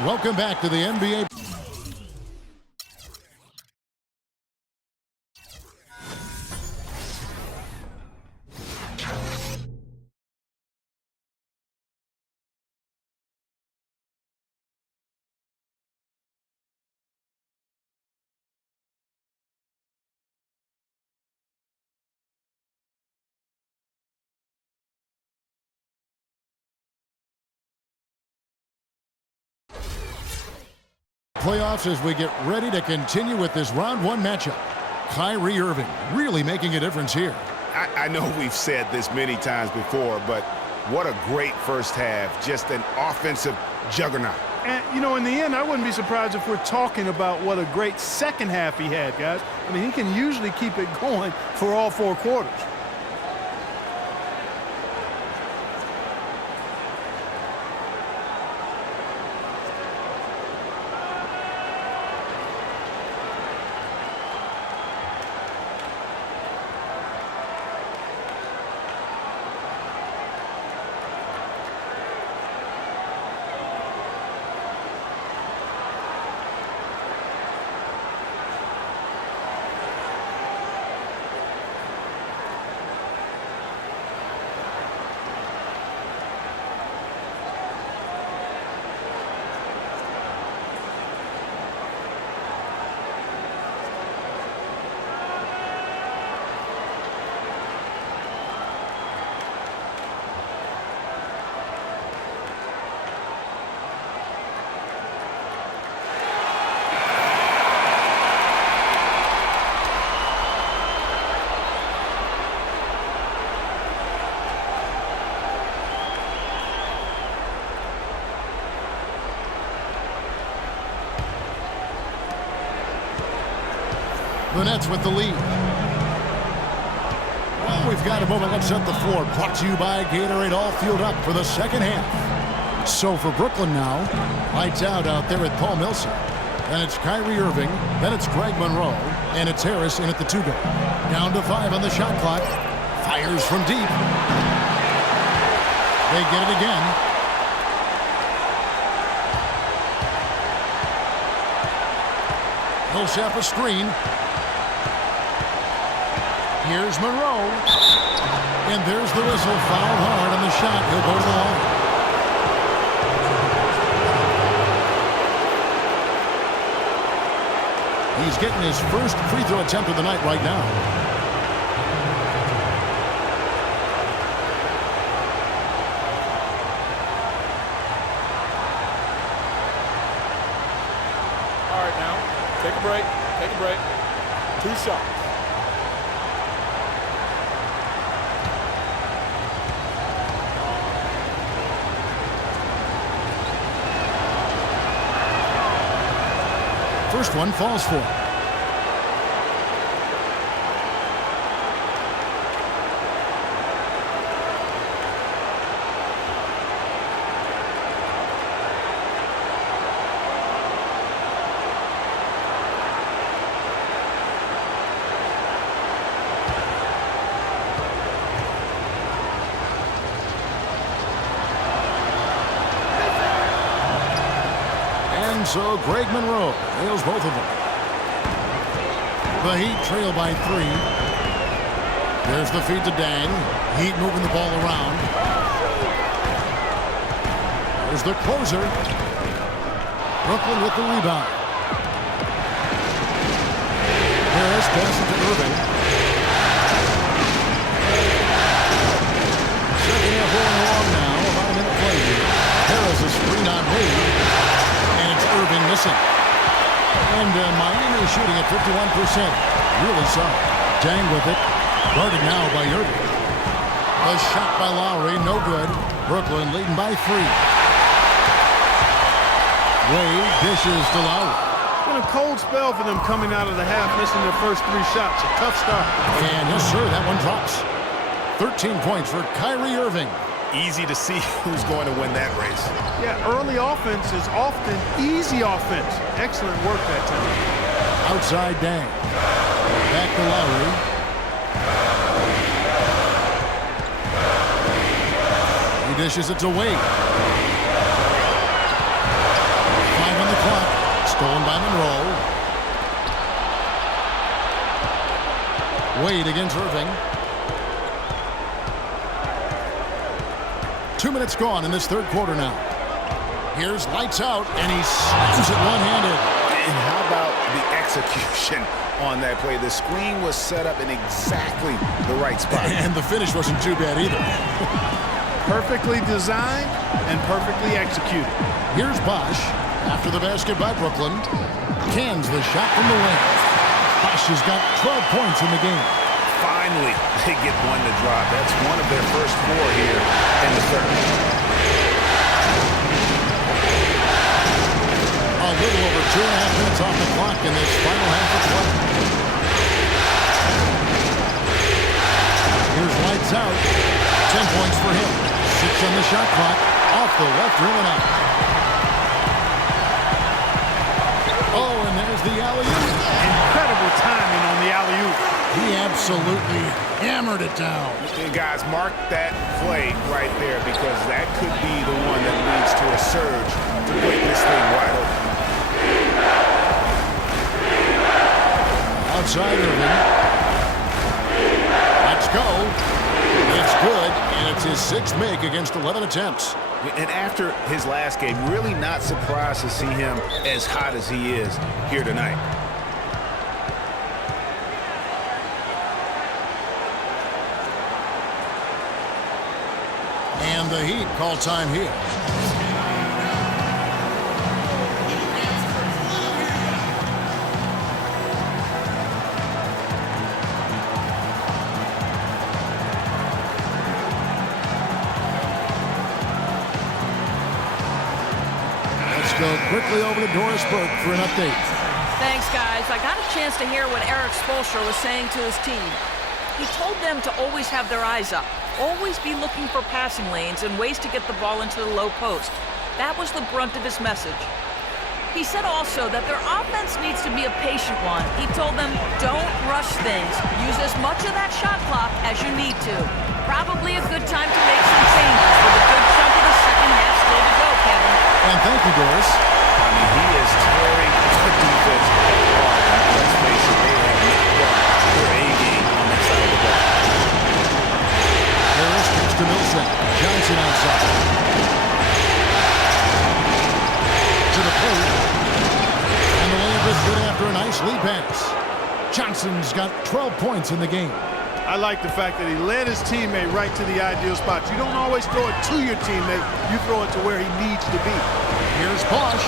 And welcome back to the NBA. Playoffs as we get ready to continue with this round one matchup. Kyrie Irving really making a difference here. I know we've said this many times before, but what a great first half. Just an offensive juggernaut. And, you know, in the end, I wouldn't be surprised if we're talking about what a great second half he had, guys. I mean, he can usually keep it going for all four quarters. The Nets with the lead. Well, we've got a moment. Let's set the floor. Brought to you by Gatorade. All fueled up for the second half. So for Brooklyn now, lights out there at Paul Millsap. Then it's Kyrie Irving. Then it's Greg Monroe. And it's Harris in at the two-go. Down to 5 on the shot clock. Fires from deep. They get it again. Millsap a screen. Here's Monroe. And there's the whistle. Foul hard on the shot. He'll go to the line. He's getting his first free throw attempt of the night right now. All right, now, take a break. Take a break. 2 shots. First one falls for. And so Greg Monroe nails both of them. The Heat trail by 3. There's the feed to Dang. Heat moving the ball around. There's the closer. Brooklyn with the rebound. Harris passes to Irving. Second half rolling along now. About a minute play here. Harris a screen on Reed. And it's Irving missing. And Miami shooting at 51%. Really solid. Dang with it. Guarded now by Irving. A shot by Lowry. No good. Brooklyn leading by 3. Wade dishes to Lowry. It's been a cold spell for them coming out of the half, missing their first 3 shots. A tough start. And yes, sir, that one drops. 13 points for Kyrie Irving. Easy to see who's going to win that race. Yeah, early offense is often easy offense. Excellent work that time. Outside Dang. Back to Lowry. He dishes it to Wade. Stolen by Monroe. Wade against Irving. 2 minutes gone in this third quarter now. Here's lights out, and he slams it one-handed. And how about the execution on that play? The screen was set up in exactly the right spot. And the finish wasn't too bad either. Perfectly designed and perfectly executed. Here's Bosch after the basket by Brooklyn. Cans the shot from the wing. Bosch has got 12 points in the game. Finally, they get one to drop. That's one of their first 4 here in the third. A little over 2.5 minutes off the clock in this final half of play. Here's lights out. 10 points for him. 6 on the shot clock. Off the left rim and out. Oh, and there's the alley-oop. Incredible timing on the alley-oop. He absolutely hammered it down. And guys, mark that play right there because that could be the one that leads to a surge to put this thing wide open. Outside Irving. Let's go. It's good, and it's his 6th make against 11 attempts. And after his last game, really not surprised to see him as hot as he is here tonight. And the Heat call time here. Let's go quickly over to Doris Burke for an update. Thanks, guys. I got a chance to hear what Eric Spoelstra was saying to his team. He told them to always have their eyes up, always be looking for passing lanes and ways to get the ball into the low post. That was the brunt of his message. He said also that their offense needs to be a patient one. He told them, don't rush things. Use as much of that shot clock as you need to. Probably a good time to make some changes with a good chunk of the second half still to go, Kevin. And thank you, Doris. I mean, he is tearing the defense apart. Let's face it, they have not got their A-game on that side of the ball. Harris kicks to Millsap. Johnson outside. To the plate. And the layup is good after a nice lead pass. Johnson's got 12 points in the game. I like the fact that he led his teammate right to the ideal spot. You don't always throw it to your teammate. You throw it to where he needs to be. Here's Bosch.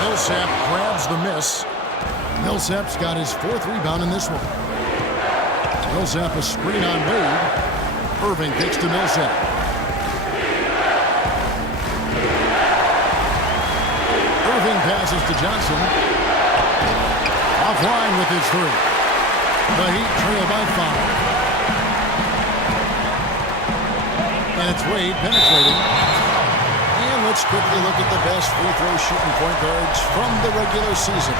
Millsap grabs the miss. Millsap's got his 4th rebound in this one. Millsap a screen on Wade. Irving kicks to Millsap. Irving passes to Johnson. Offline with his 3. The Heat trail by 5. And it's Wade penetrating. And let's quickly look at the best free throw shooting point guards from the regular season.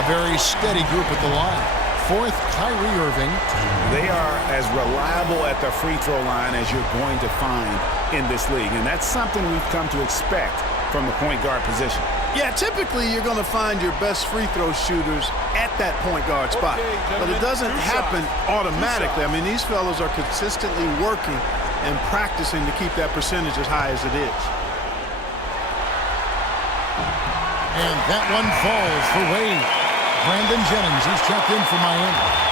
A very steady group at the line. 4th, Kyrie Irving. They are as reliable at the free throw line as you're going to find in this league. And that's something we've come to expect from the point guard position. Yeah, typically you're going to find your best free throw shooters at that point guard spot. But it doesn't happen automatically. I mean, these fellows are consistently working and practicing to keep that percentage as high as it is. And that one falls for Wade. Brandon Jennings, he's checked in for Miami.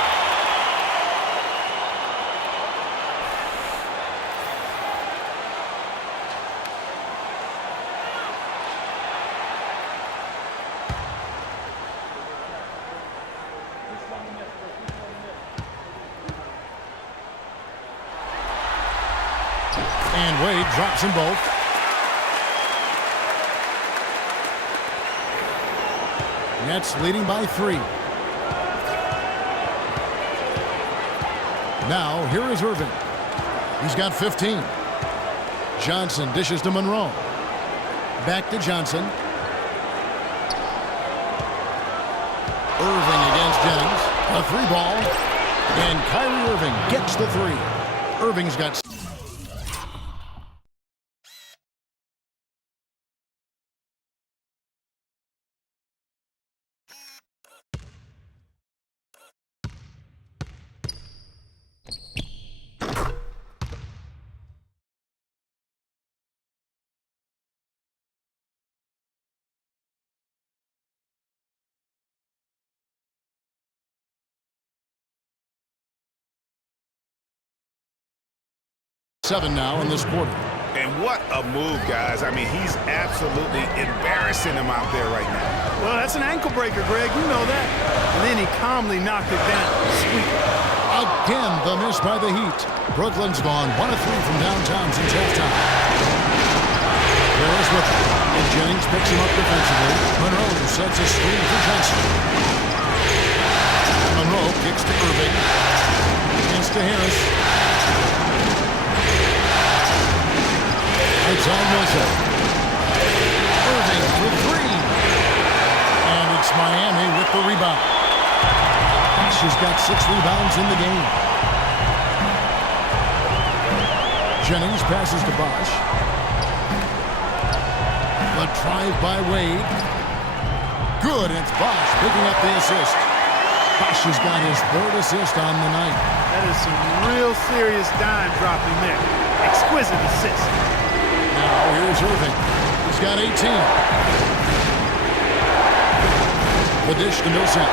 And Wade drops them both. Nets leading by 3. Now, here is Irving. He's got 15. Johnson dishes to Monroe. Back to Johnson. Irving against Jennings. A 3-ball. And Kyrie Irving gets the 3. Irving's got 7 now in this quarter. And what a move, guys. I mean, he's absolutely embarrassing him out there right now. Well, that's an ankle breaker, Greg. You know that. And then he calmly knocked it down. Sweet. Again, the miss by the Heat. Brooklyn's gone 1 of 3 from downtown since halftime. Harris with it. And Jennings picks him up defensively. Monroe sets a screen for Johnson. Monroe kicks to Irving. Against to Harris. Outside Millsap. Irving with 3. And it's Miami with the rebound. She's got 6 rebounds in the game. Jennings passes to Bosh. The drive by Wade. Good, and it's Bosh picking up the assist. Bosh has got his 3rd assist on the night. That is some real serious dime dropping there. Exquisite assist. Now here's Irving. He's got 18. The dish to Millsap.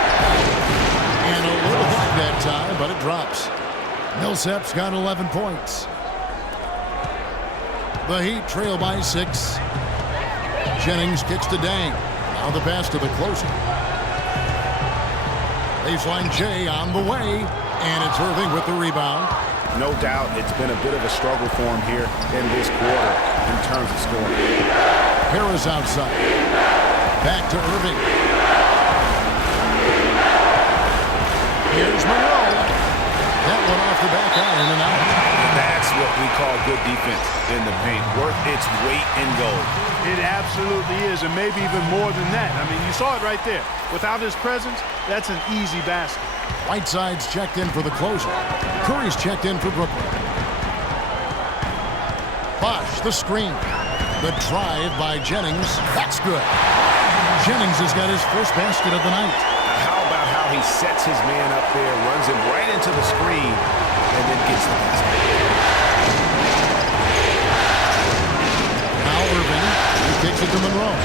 And a little hard that time, but it drops. Millsap's got 11 points. The Heat trail by 6. Jennings kicks to Dang. Now the pass to the closer. Baseline J on the way. And it's Irving with the rebound. No doubt it's been a bit of a struggle for him here in this quarter in terms of scoring. Harris outside. Back to Irving. Here's Monroe. That one off the back iron and out. That's what we call good defense in the paint. Worth its weight in gold. It absolutely is, and maybe even more than that. I mean, you saw it right there. Without his presence, that's an easy basket. Whiteside's checked in for the closer. Curry's checked in for Brooklyn. Bosh, the screen. The drive by Jennings. That's good. Jennings has got his first basket of the night. How about how he sets his man up there, runs him right into the screen, and then gets the basket. Now Irving, he kicks it to Monroe.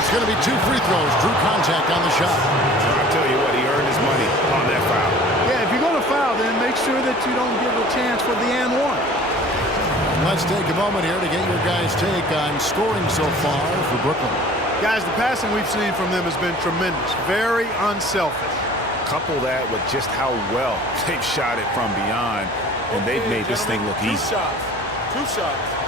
It's going to be 2 free throws. Drew contact on the shot. I'll tell you what, he earned his money on that foul. Yeah, if you're going to foul, then make sure that you don't give a chance for the and one. Let's take a moment here to get your guys' take on scoring so far for Brooklyn. Guys, the passing we've seen from them has been tremendous. Very unselfish. Couple that with just how well they've shot it from beyond, and they've made this thing look easy. 2 shots. 2 shots.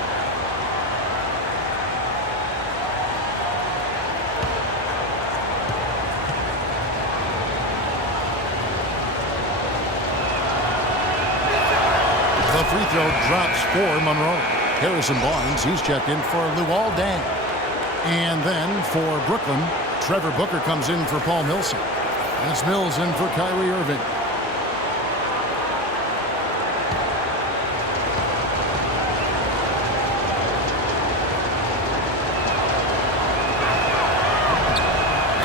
The free throw drops for Monroe. Harrison Barnes, he's checked in for Luol Deng. And then for Brooklyn, Trevor Booker comes in for Paul Millsap. That's Mills in for Kyrie Irving.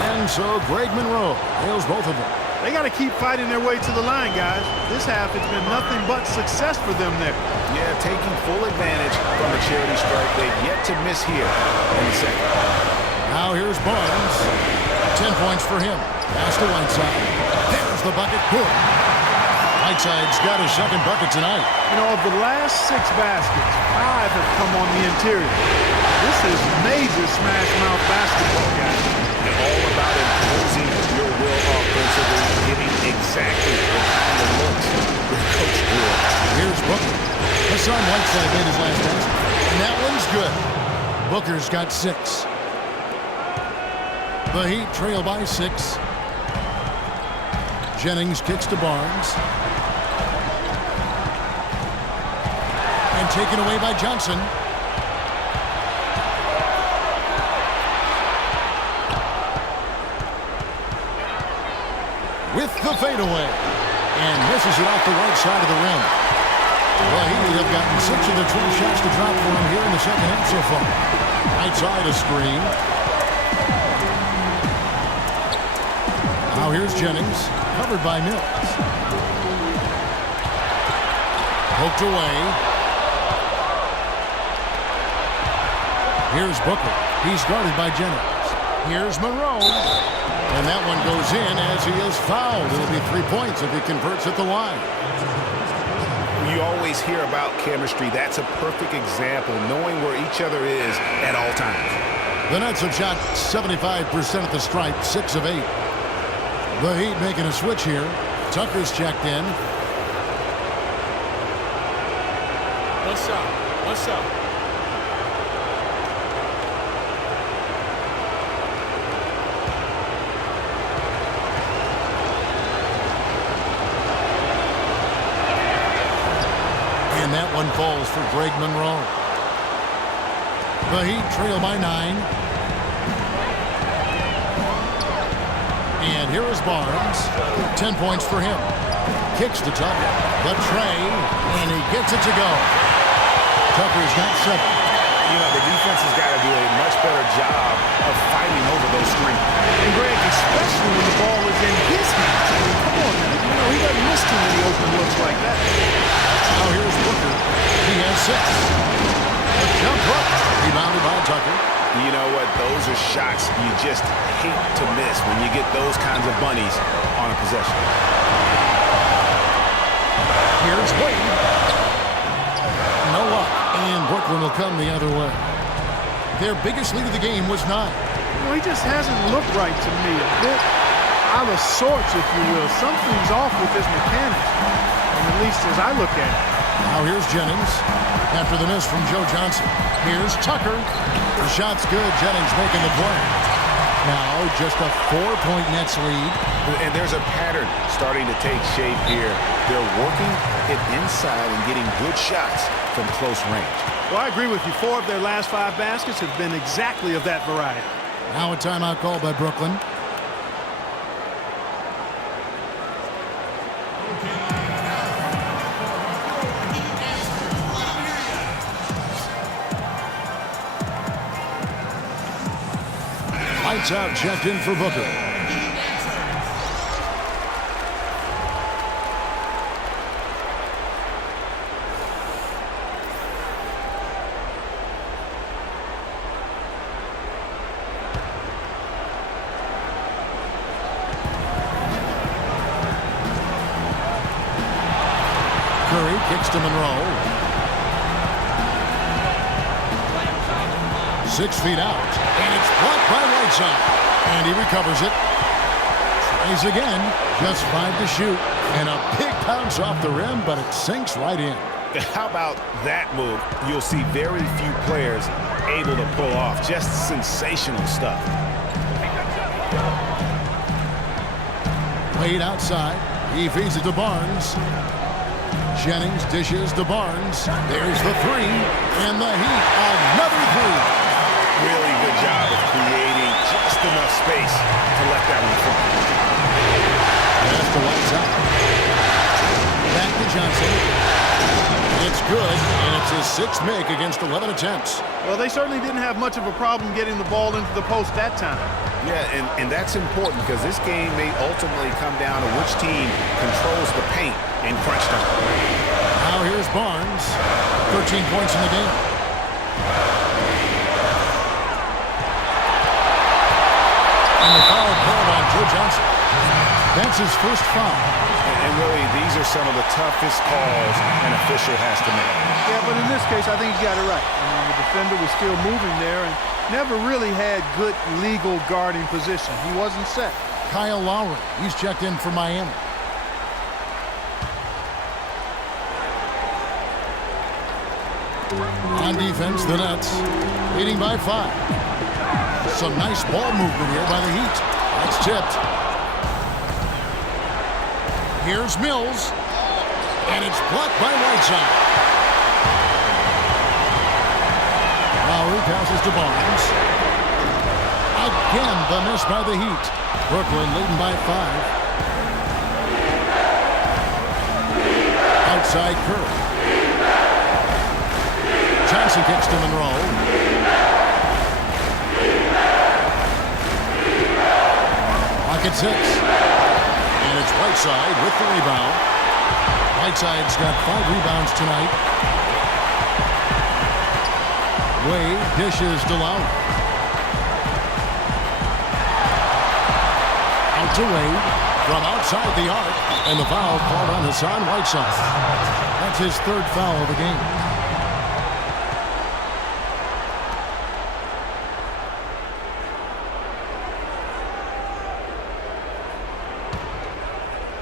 And so Greg Monroe hails both of them. They got to keep fighting their way to the line, guys. This half, it's been nothing but success for them there. Yeah, taking full advantage from the charity stripe. They've yet to miss here in the second. Now here's Barnes. 10 points for him. Pass to Whiteside. There's the bucket. Good. Whiteside's got his 2nd bucket tonight. You know, of the last 6 baskets, 5 have come on the interior. This is major smash mouth basketball, guys. And all about imposing your will offensively, getting exactly the kind of looks your coach drew. Here's Booker. Hassan Whiteside made his last basket. And that one's good. Booker's got 6. The Heat trail by 6. Jennings kicks to Barnes. And taken away by Johnson. With the fadeaway. And misses it off the right side of the rim. The Heat have gotten 6 of the 12 shots to drop for him here in the second half so far. Right side a screen. Now here's Jennings, covered by Mills. Poked away. Here's Booker. He's guarded by Jennings. Here's Monroe. And that one goes in as he is fouled. It'll be 3 points if he converts at the line. You always hear about chemistry. That's a perfect example, knowing where each other is at all times. The Nets have shot 75% at the stripe, 6 of 8. The Heat making a switch here. Tucker's checked in. One shot. One shot. And that one falls for Greg Monroe. The Heat trail by 9. And here is Barnes. 10 points for him. Kicks to Tucker. The tray, and he gets it to go. Tucker's got 7. You know, the defense has got to do a much better job of fighting over those screens. And Greg, especially when the ball is in his hands. I mean, come on now. You know, he doesn't miss too many open looks like that. Now here's Booker. He has 6. A jump hook. Rebounded by Tucker. You know what? Those are shots you just hate to miss when you get those kinds of bunnies on a possession. Here's Wade. No luck. And Brooklyn will come the other way. Their biggest lead of the game was 9. Well, he just hasn't looked right to me. A bit out of sorts, if you will. Something's off with his mechanics, and at least as I look at it. Now here's Jennings. After the miss from Joe Johnson. Here's Tucker. The shot's good. Jennings making the play. Now just a 4-point Nets lead. And there's a pattern starting to take shape here. They're working it inside and getting good shots from close range. Well, I agree with you. 4 of their last 5 baskets have been exactly of that variety. Now a timeout called by Brooklyn. Lights out, checked in for Booker. Curry kicks to Monroe. 6 feet out. And it's blocked by Whiteside. And he recovers it. Tries again. Just 5 to shoot. And a big bounce off the rim, but it sinks right in. How about that move? You'll see very few players able to pull off. Just sensational stuff. Wade outside. He feeds it to Barnes. Jennings dishes to Barnes. There's the 3. And the Heat, another 3. Really good job of creating just enough space to let that one fall. Pass to Whiteside. Back to Johnson. It's good, and it's his 6th make against 11 attempts. Well, they certainly didn't have much of a problem getting the ball into the post that time. Yeah, and that's important because this game may ultimately come down to which team controls the paint in crunch time. Now here's Barnes. 13 points in the game. And the foul called on Joe Johnson. That's his first foul. And really, these are some of the toughest calls an official has to make. Yeah, but in this case, I think he got it right. I mean, the defender was still moving there and never really had good legal guarding position. He wasn't set. Kyle Lowry, he's checked in for Miami. On defense, the Nets leading by 5. Some nice ball movement here by the Heat. That's tipped. Here's Mills. And it's blocked by Whiteside. Lowry passes to Barnes. Again, the miss by the Heat. Brooklyn leading by 5. Outside Curry. Johnson kicks to Monroe. Pocket 6. And it's Whiteside with the rebound. Whiteside's got 5 rebounds tonight. Wade dishes to Lowry. away from outside the arc, and the foul called on Hassan Whiteside. That's his third foul of the game.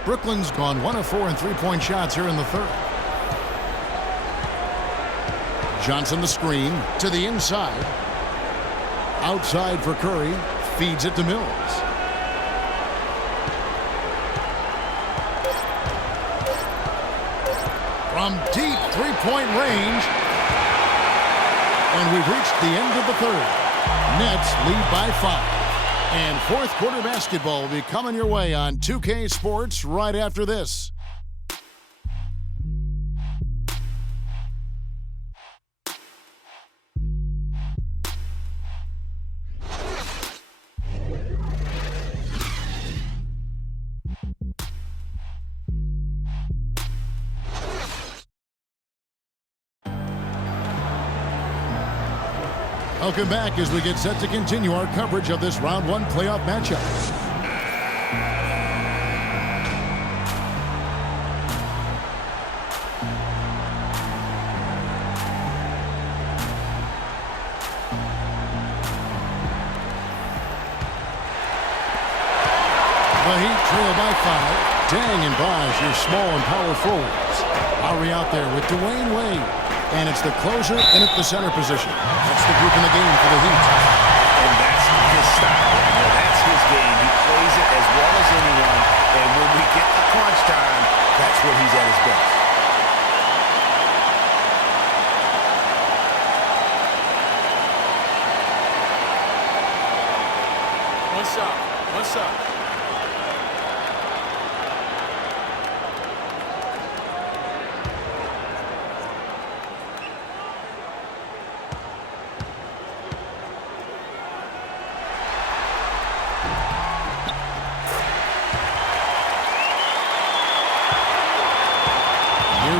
Brooklyn's gone 1 of 4 in three-point shots here in the third. Johnson the screen to the inside. Outside for Curry. Feeds it to Mills. From deep three-point range. And we've reached the end of the third. Nets lead by 5. And fourth quarter basketball will be coming your way on 2K Sports right after this. Welcome back as we get set to continue our coverage of this round 1 playoff matchup. The Heat trail by 5. Dang and Bosh, your small and power forwards. Lowry out there with Dwayne Wade. And it's the closer in at the center position. That's the group in the game for the Heat. And that's his style. That's his game. He plays it as well as anyone. And when we get to crunch time, that's where he's at his best. One shot. One shot.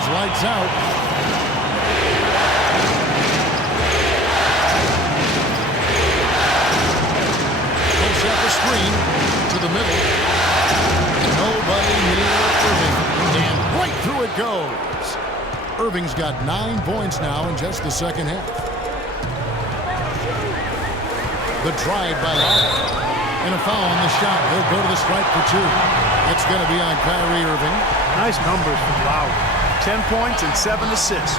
Lights out. Pulls out the screen to the middle. Nobody near Irving. And right through it goes. Irving's got 9 points now in just the second half. The drive by Lowry. And a foul on the shot. He'll go to the stripe for 2. It's going to be on Kyrie Irving. Nice numbers from Lowry. 10 points and 7 assists.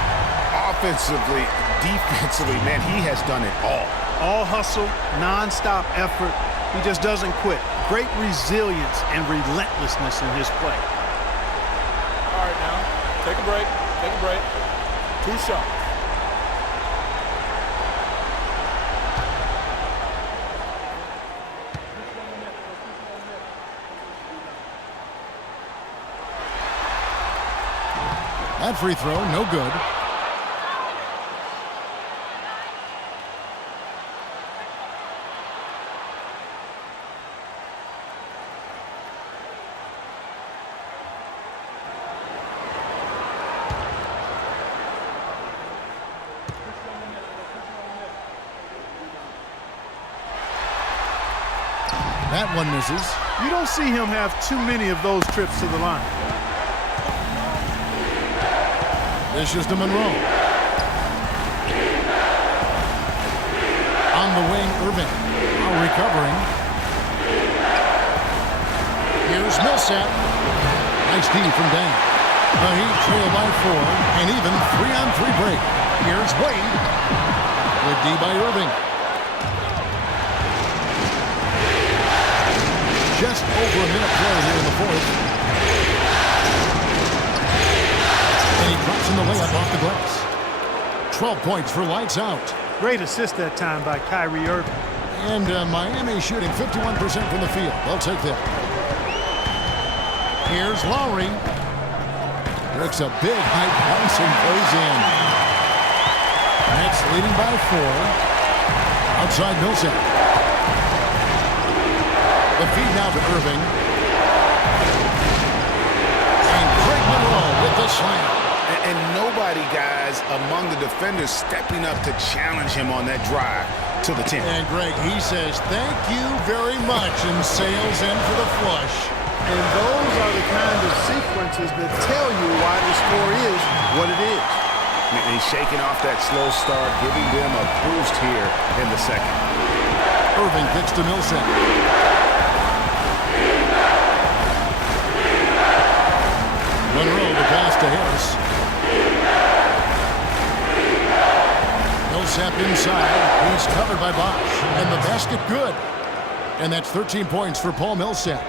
Offensively, defensively, man, he has done it all. All hustle, non-stop effort. He just doesn't quit. Great resilience and relentlessness in his play. All right, now, take a break. Take a break. 2 shots. That free throw, no good. That one misses. You don't see him have too many of those trips to the line. Dishes to Monroe. On the wing, Irving. Now recovering. Here's Millsap. Nice D from Dan. The Heat trail by 4, and even 3-on-3 break. Here's Wade. Good D by Irving. Just over a minute played here in the fourth. And he drops in the layup off the glass. 12 points for lights out. Great assist that time by Kyrie Irving. And Miami shooting 51% from the field. They'll take that. Here's Lowry. Works a big high bounce and goes in. Nets leading by 4. Outside Millsap. The feed now to Irving. And Craig Monroe with the slam. And nobody, guys, among the defenders stepping up to challenge him on that drive. to the 10. And Greg, he says thank you very much and sails in for the flush. And those are the kind of sequences that tell you why the score is what it is. And he's shaking off that slow start, giving them a boost here in the second. Irving kicks to Millsap. Monroe the pass to Harris. Millsap inside. He's covered by Bosch. And the basket good. And that's 13 points for Paul Millsap.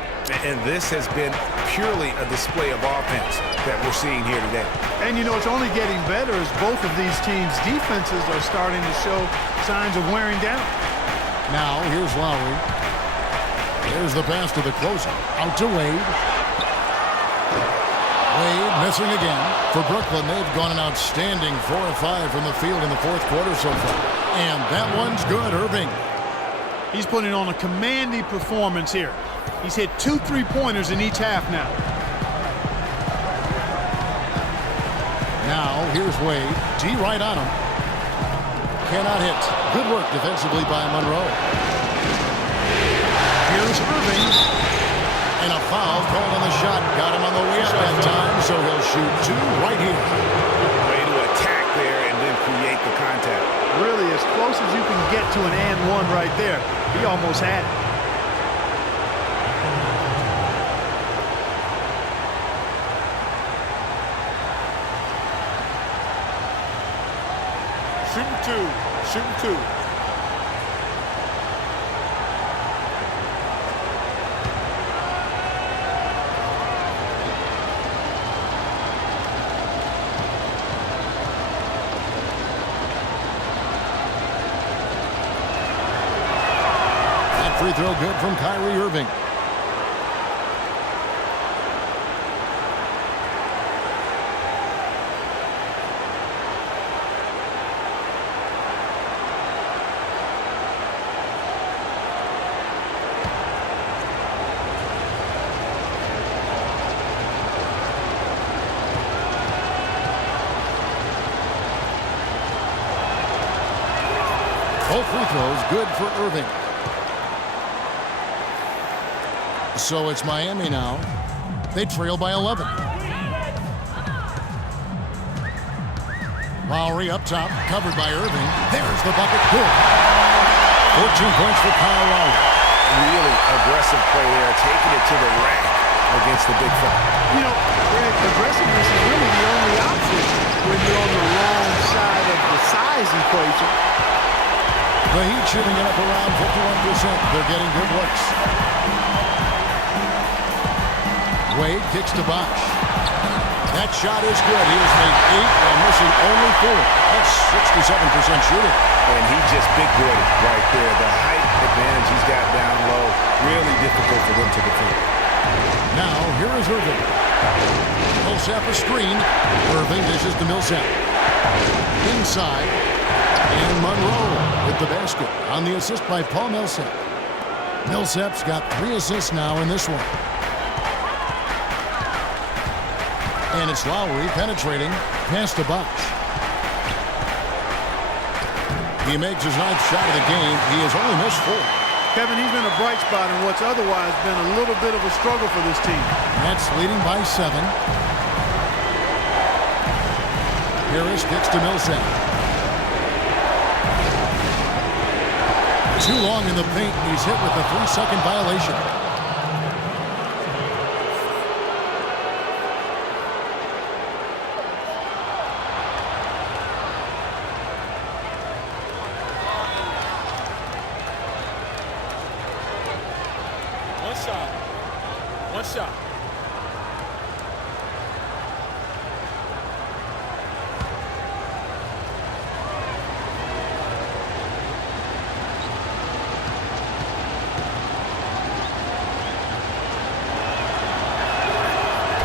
And this has been purely a display of offense that we're seeing here today. And, you know, it's only getting better as both of these teams' defenses are starting to show signs of wearing down. Now, here's Lowry. There's the pass to the closer. Out to Wade. Wade missing again. For Brooklyn, they've gone an outstanding 4 of 5 from the field in the fourth quarter so far. And that one's good, Irving. He's putting on a commanding performance here. He's hit 2 3-pointers in each half now. Now, here's Wade. D right on him. Cannot hit. Good work defensively by Monroe. Here's Irving. And a foul called on the shot. Got him on the way up that time, so he'll shoot 2 right here. Way to attack there and then create the contact. Really, as close as you can get to an and one right there. He almost had it. Shooting two. That free throw good from Kyrie Irving. Both free throws good for Irving. So it's Miami now. They trail by 11. Lowry up top, covered by Irving. There's the bucket. Good. 14 points for Kyle Lowry. Really aggressive play there, taking it to the rack against the big fella. You know, Greg, aggressiveness is really the only option when you're on the wrong side of the size equation. The Heat shooting it up around 51%. They're getting good looks. Wade kicks to Bosch. That shot is good. He has made 8 while missing only 4. That's 67% shooting. And he just big-boyed right there. The height advantage he's got down low, really difficult for them to defend. Now, here is Irving. Millsap a screen. Irving dishes to Millsap. Inside. And Monroe with the basket on the assist by Paul Millsap. Millsap's got 3 assists now in this one. And it's Lowry penetrating past the Bosch. He makes his 9th shot of the game. He has only missed 4. Kevin, he's been a bright spot in what's otherwise been a little bit of a struggle for this team. Nets leading by 7. Harris kicks to Millsap. Too long in the paint. He's hit with a 3-second violation. One shot.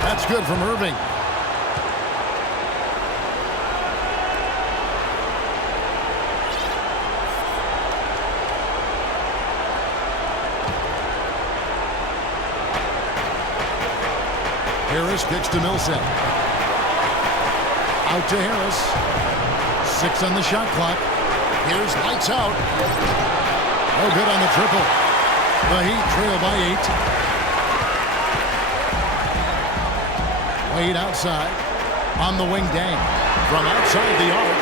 That's good from Irving. Harris kicks to Millsap. Out to Harris. 6 on the shot clock. Here's lights out. No good on the triple. The Heat trail by 8. Wade outside. On the wing, Dang. From outside the arc.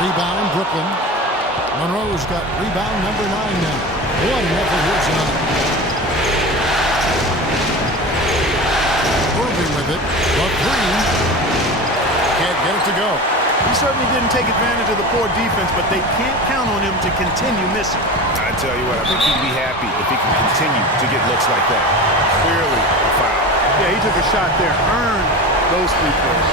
Rebound, Brooklyn. Monroe's got rebound number 9 now. What an effort here tonight. Irving with it. The 3. Can't get it to go. He certainly didn't take advantage of the poor defense, but they can't count on him to continue missing. I tell you what, I think he'd be happy if he can continue to get looks like that. Clearly a foul. Yeah, he took a shot there, earned those free throws.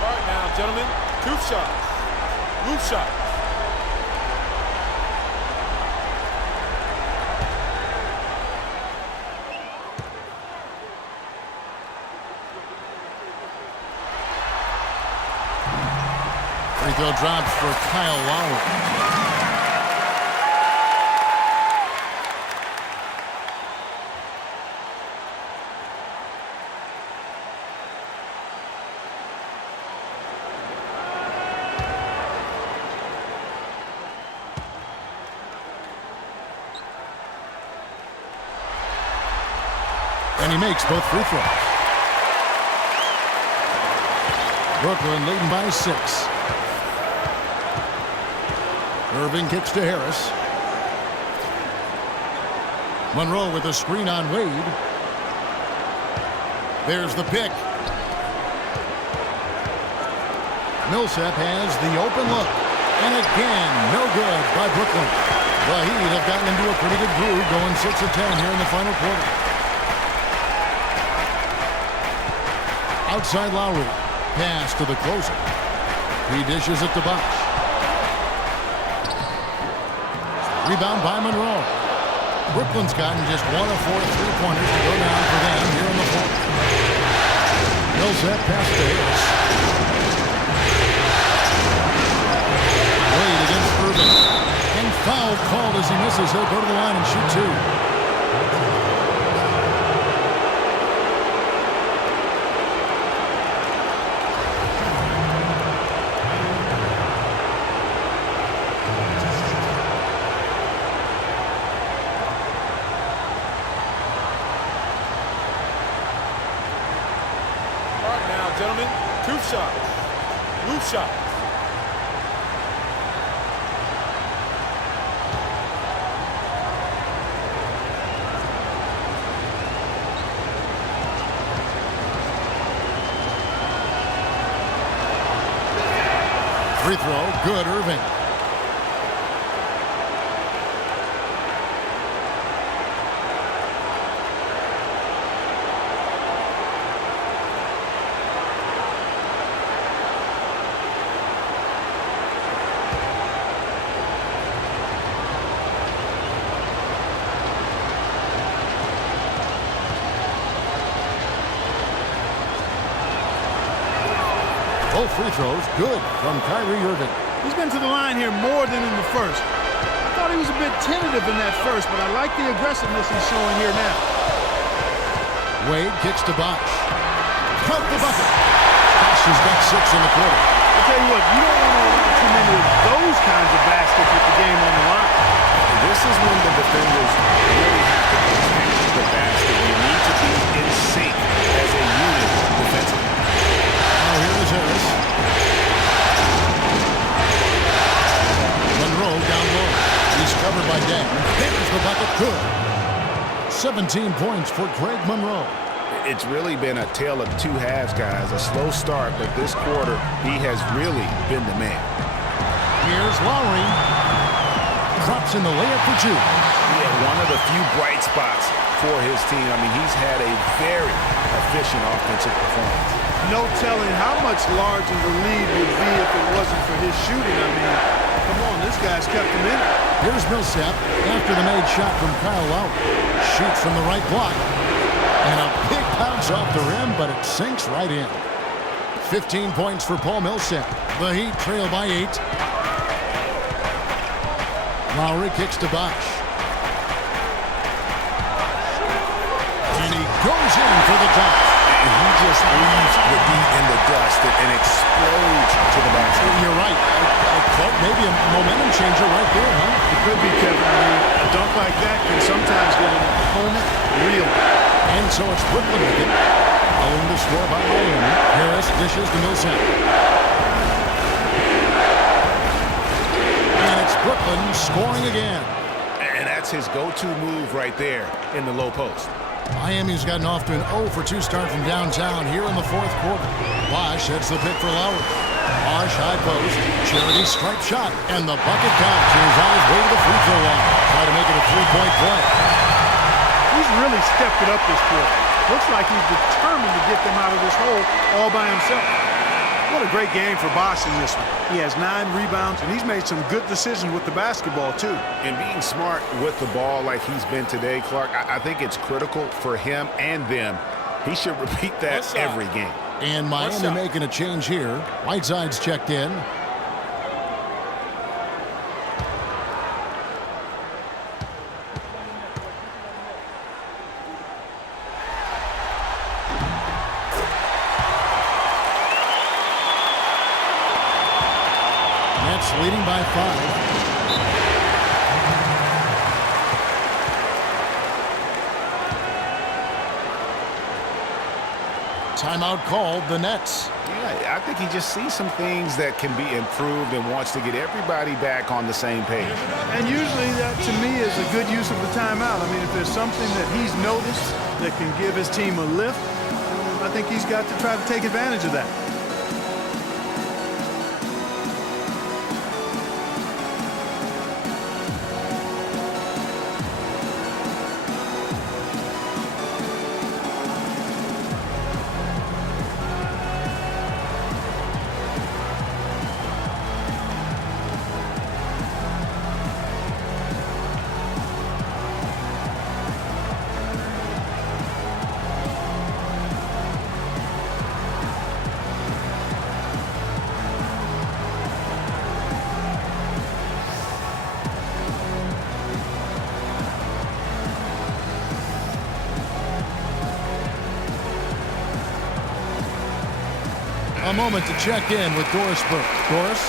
All right now, gentlemen, 2 shots. Roof shots. Free throw drops for Kyle Lowry. And he makes both free throws. Brooklyn leading by 6. Irving kicks to Harris. Monroe with a screen on Wade. There's the pick. Millsap has the open look. And again, no good by Brooklyn. The Heat have gotten into a pretty good groove, going 6 of 10 here in the final quarter. Outside Lowry. Pass to the closer. He dishes it to Bosh. Rebound by Monroe. Brooklyn's gotten just 1 of 4 3-pointers to go down for them here in the fourth. Millsap pass to Harris. Wade against Irving. And foul called as he misses. He'll go to the line and shoot 2. Gentlemen, 2 shots. Roof shots. Free throw, good, Irving. Both free throws good from Kyrie Irving. He's been to the line here more than in the first. I thought he was a bit tentative in that first, but I like the aggressiveness he's showing here now. Wade kicks to Bosh. Count the bucket. Bosh has got 6 in the quarter. I'll tell you what, you don't want to allow too many of those kinds of baskets with the game on the line. This is when the defenders really have to protect the basket. You need to be in sync as a unit defensively. Now here is Harris. Monroe down low. He's covered by Dan. There's the bucket. Good. 17 points for Greg Monroe. It's really been a tale of 2 halves, guys. A slow start, but this quarter, he has really been the man. Here's Lowry. Drops in the layup for 2. Yeah, one of the few bright spots for his team. I mean, he's had a very efficient offensive performance. No telling how much larger the lead would be if it wasn't for his shooting. I mean, come on, this guy's kept him in it. Here's Millsap after the made shot from Kyle Lowry. Shoots from the right block. And a big bounce off the rim, but it sinks right in. 15 points for Paul Millsap. The Heat trail by 8. Lowry kicks to Bosh. goes in for the dunk. And he just leaves the D in the dust and explodes to the basket. You're right. Clark, maybe a momentum changer right there, huh? It could be, Kevin. I mean, a dunk like that can sometimes get an opponent reeling. And so it's Brooklyn with it. Following the score by Miami. Harris dishes to Millsap. And it's Brooklyn scoring again. And that's his go-to move right there in the low post. Miami's gotten off to an 0 for 2 start from downtown here in the fourth quarter. Bosch heads the pick for Lowry. Bosch high post. Charity stripe shot. And the bucket counts. He's on his way to the free throw line. Try to make it a three-point play. He's really stepped it up this quarter. Looks like he's determined to get them out of this hole all by himself. What a great game for Bosch in this one. He has 9 rebounds, and he's made some good decisions with the basketball, too. And being smart with the ball like he's been today, Clark, I think it's critical for him and them. He should repeat that every game. And Miami making a change here. Whiteside's checked in. Nets leading by 5. Timeout called, the Nets. Yeah, I think he just sees some things that can be improved and wants to get everybody back on the same page. And usually that, to me, is a good use of the timeout. I mean, if there's something that he's noticed that can give his team a lift, I think he's got to try to take advantage of that. A moment to check in with Doris Burke. Doris?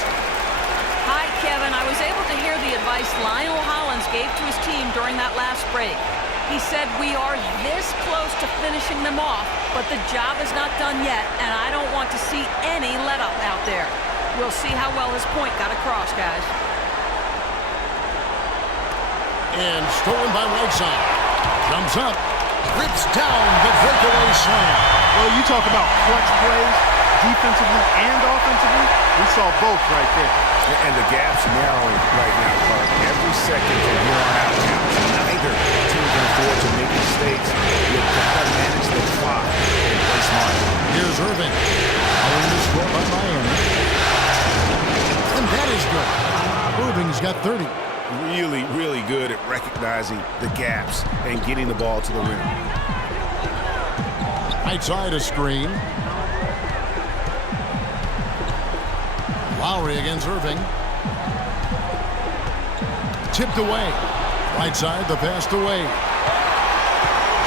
Hi, Kevin. I was able to hear the advice Lionel Hollins gave to his team during that last break. He said, we are this close to finishing them off, but the job is not done yet, and I don't want to see any let-up out there. We'll see how well his point got across, guys. And stolen by Whiteside. Jumps up. Rips down the breakaway slam. Well, you talk about clutch plays, defensively and offensively. We saw both right there. And the gap's narrowing right now, Clark. Every second from here on out counts. Neither team can afford to make mistakes. You've got to manage the clock and play smart. Here's Irving. Following the score by Miami. And that is good. Irving's got 30. Really, really good at recognizing the gaps and getting the ball to the rim. Outside a screen. Lowry against Irving. Tipped away. Right side, the pass to Wade.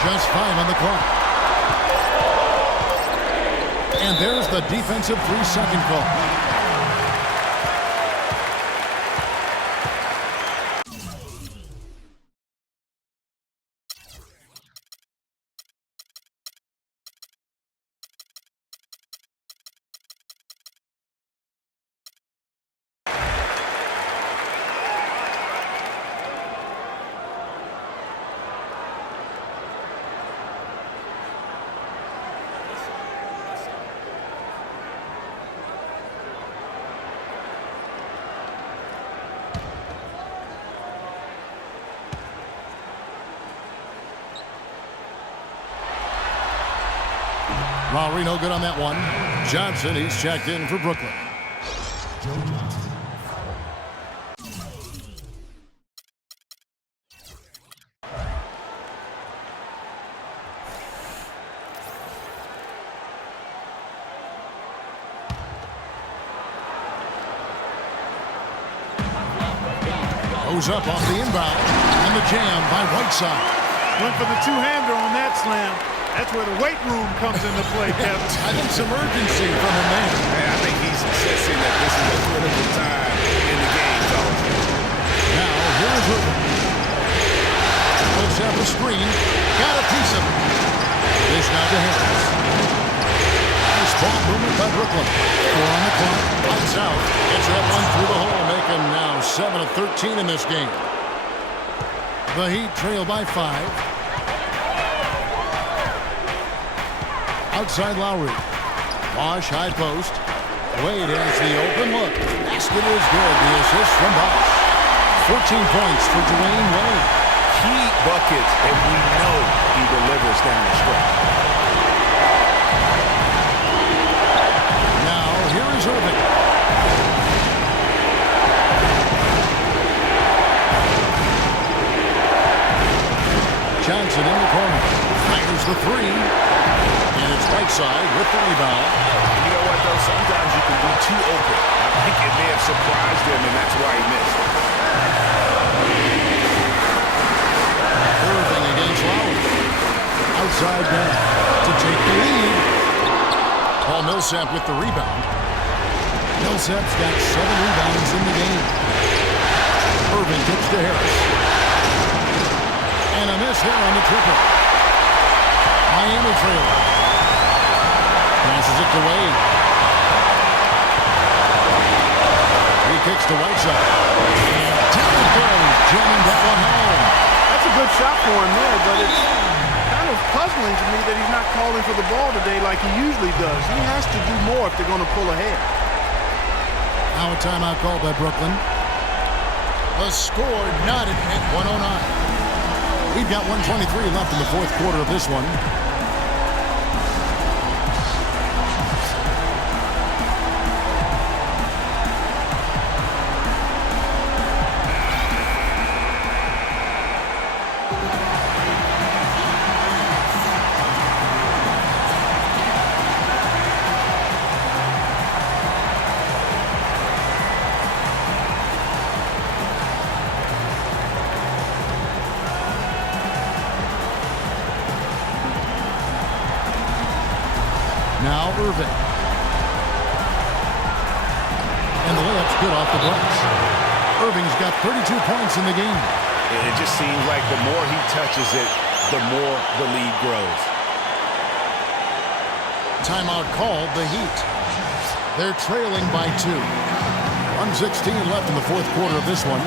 Just 5 on the clock. And there's the defensive 3-second call. Lowry no good on that one. Johnson, he's checked in for Brooklyn. Goes up off the inbound. And the jam by Whiteside. Went for the two-hander on that slam. That's where the weight room comes into play, Kevin. I think some urgency from him there. Hey, I think he's sensing that this is a critical time in the game, fellas. Now, here's Rubin. Looks at the screen. Got a piece of it. Dish now to Harris. Nice ball movement by Brooklyn. 4 on the clock. Lights out. Gets that one through the hole, making now 7 of 13 in this game. The Heat trail by 5. Outside Lowry. Bosch, high post. Wade has the open look. Basket is good. The assist from Bosch. 14 points for Dwayne Wade. Key buckets, and we know he delivers down the stretch. Now, here is Irving. Johnson in the corner. Fires the 3. And it's right side with the rebound. You know what, though? Sometimes you can be too open. I think it may have surprised him, and that's why he missed. Irving against Lowry. Outside now to take the lead. Paul Millsap with the rebound. Millsap's got 7 rebounds in the game. Irving kicks to Harris. And a miss here on the triple. Miami trailer. Passes it to Wade. He kicks to Whiteside. Down it goes, jamming that one home. That's a good shot for him there, but it's kind of puzzling to me that he's not calling for the ball today like he usually does. He has to do more if they're going to pull ahead. Now a timeout called by Brooklyn. The score knotted at 109. We've got 123 left in the fourth quarter of this one. Now Irving. And the layup's good off the glass. Irving's got 32 points in the game. It just seems like the more he touches it, the more the lead grows. Timeout called the Heat. They're trailing by 2. 1:16 left in the fourth quarter of this one.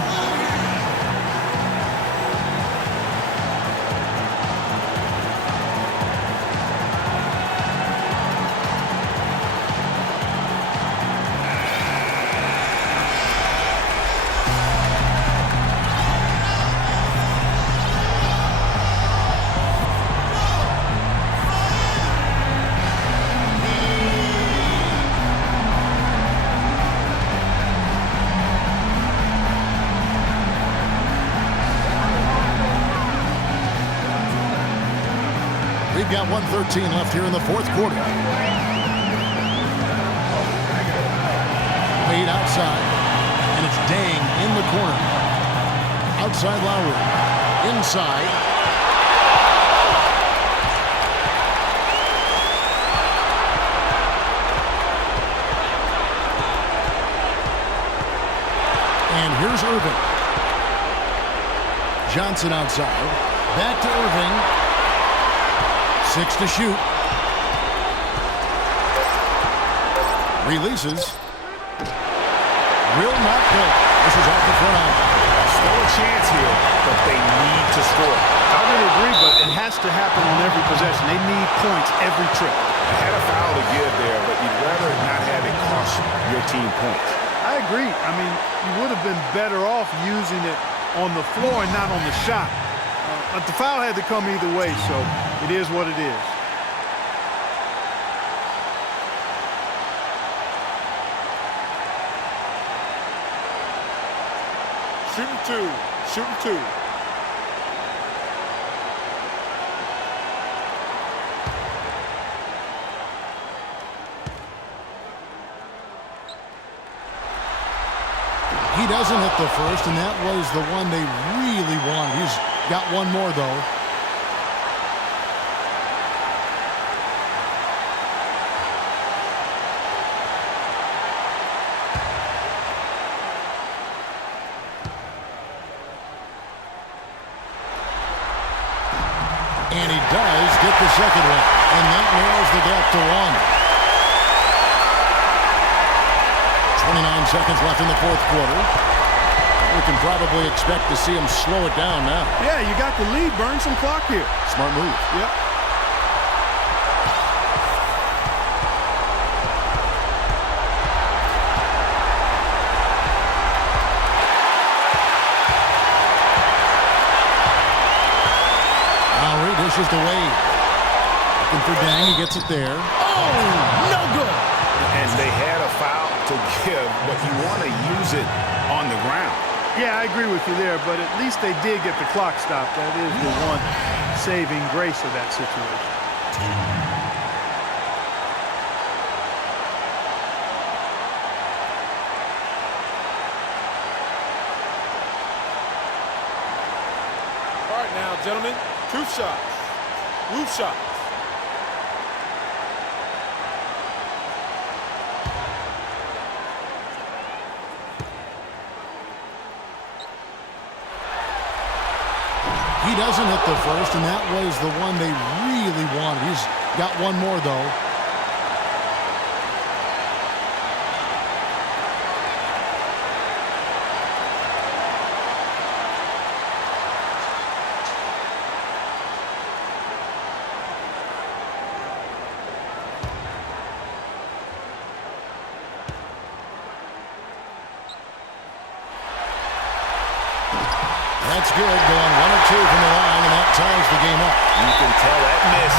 We've got 1:13 left here in the fourth quarter. Wade outside, and it's Dang in the corner. Outside Lowry. Inside. And here's Irving. Johnson outside. Back to Irving. 6 to shoot. Releases. Will not go. This is off the front end. Still a chance here, but they need to score. I would agree, but it has to happen on every possession. They need points every trip. They had a foul to give there, but you'd rather not have it cost your team points. I agree. I mean, you would have been better off using it on the floor and not on the shot. But the foul had to come either way, so it is what it is. Shooting 2. Shooting 2. He doesn't hit the first, and that was the one they really wanted. He's got one more, though. he does get the second one. And that narrows the gap to 1. 29 seconds left in the fourth quarter. We can probably expect to see him slow it down now. Yeah, you got the lead. Burn some clock here. Smart move. Yep. Lowry dishes to Wade. Looking for Dang. He gets it there. Oh, no good. And they had a foul to give, but you want to use it on the ground. Yeah, I agree with you there, but at least they did get the clock stopped. That is the one saving grace of that situation. All right now, gentlemen, 2 shots. Roof shots. He doesn't hit the first, and that was the one they really wanted. He's got one more, though. That's good, going 1 or 2 from the line, and that ties the game up. You can tell that miss.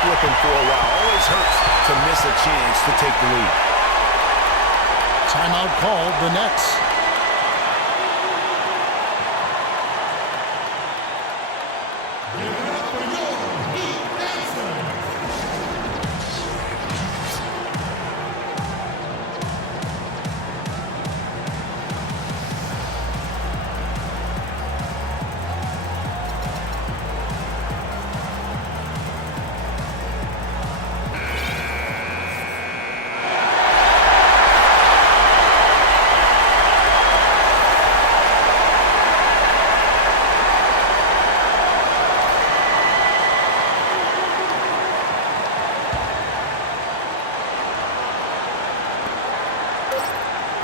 With him for a while. Always hurts to miss a chance to take the lead. Timeout called, the Nets.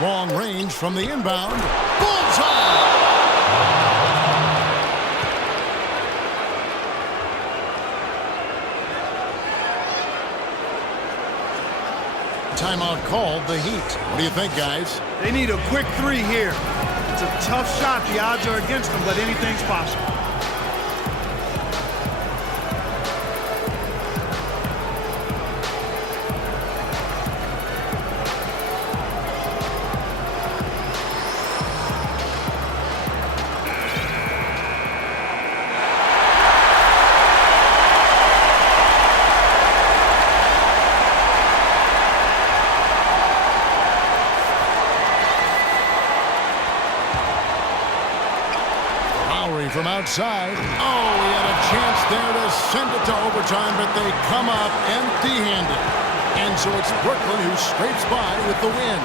Long range from the inbound. Bullseye! Timeout called, the Heat. What do you think, guys? They need a quick 3 here. It's a tough shot. The odds are against them, but anything's possible. From outside. Oh, he had a chance there to send it to overtime, but they come up empty-handed. And so it's Brooklyn who scrapes by with the win.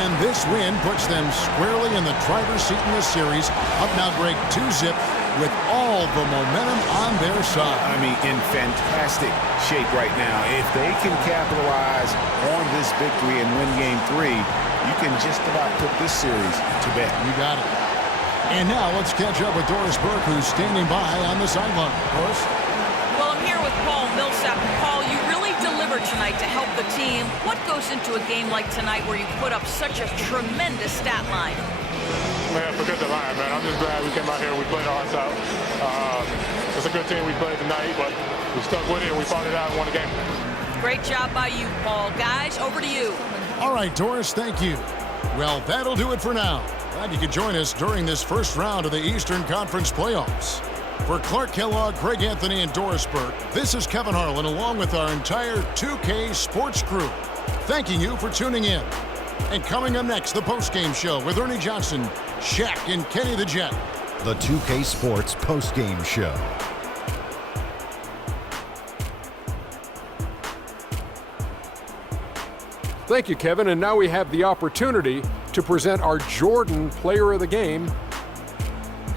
And this win puts them squarely in the driver's seat in this series. Up now, Greg, 2-zip with all the momentum on their side. I mean, in fantastic shape right now. If they can capitalize on this victory and win Game 3, you can just about put this series to bed. You got it. And now let's catch up with Doris Burke, who's standing by on the sideline. Doris? Well, I'm here with Paul Millsap. Paul, you really delivered tonight to help the team. What goes into a game like tonight where you put up such a tremendous stat line? Man, forget the line, man. I'm just glad we came out here and we played our hearts out. It's a good team we played tonight, but we stuck with it and we fought it out and won the game. Great job by you, Paul. Guys, over to you. All right, Doris, thank you. Well, that'll do it for now. Glad you could join us during this first round of the Eastern Conference playoffs. For Clark Kellogg, Greg Anthony, and Doris Burke, this is Kevin Harlan along with our entire 2K Sports crew. Thanking you for tuning in. And coming up next, the postgame show with Ernie Johnson, Shaq, and Kenny the Jet. The 2K Sports postgame show. Thank you, Kevin. And now we have the opportunity to present our Jordan Player of the Game,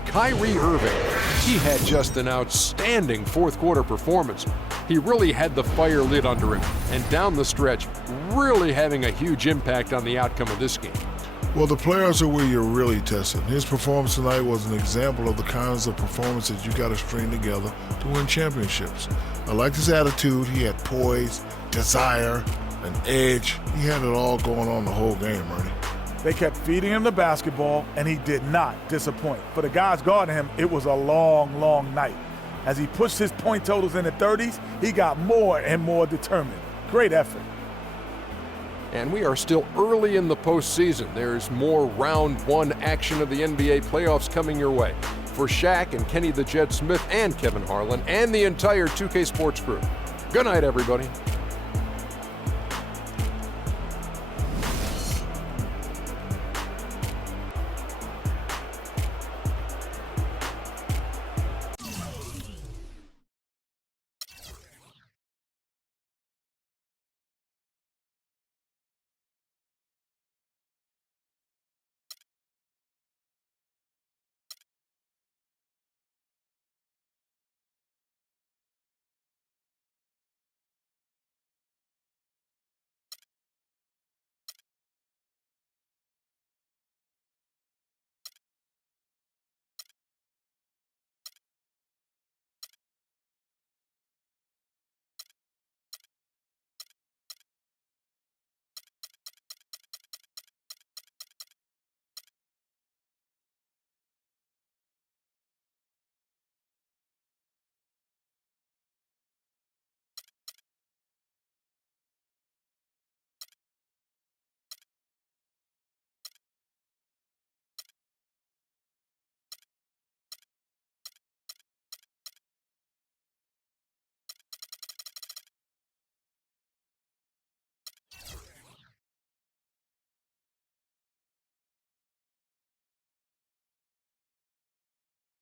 Kyrie Irving. He had just an outstanding fourth quarter performance. He really had the fire lit under him, and down the stretch, really having a huge impact on the outcome of this game. Well, the players are where you're really tested. His performance tonight was an example of the kinds of performances you got to string together to win championships. I liked his attitude. He had poise, desire, an edge. He had it all going on the whole game, Ernie. They kept feeding him the basketball, and he did not disappoint. For the guys guarding him, it was a long, long night. As he pushed his point totals in the 30s, he got more and more determined. Great effort. And we are still early in the postseason. There's more round one action of the NBA playoffs coming your way. For Shaq and Kenny the Jet Smith and Kevin Harlan and the entire 2K Sports crew, good night, everybody.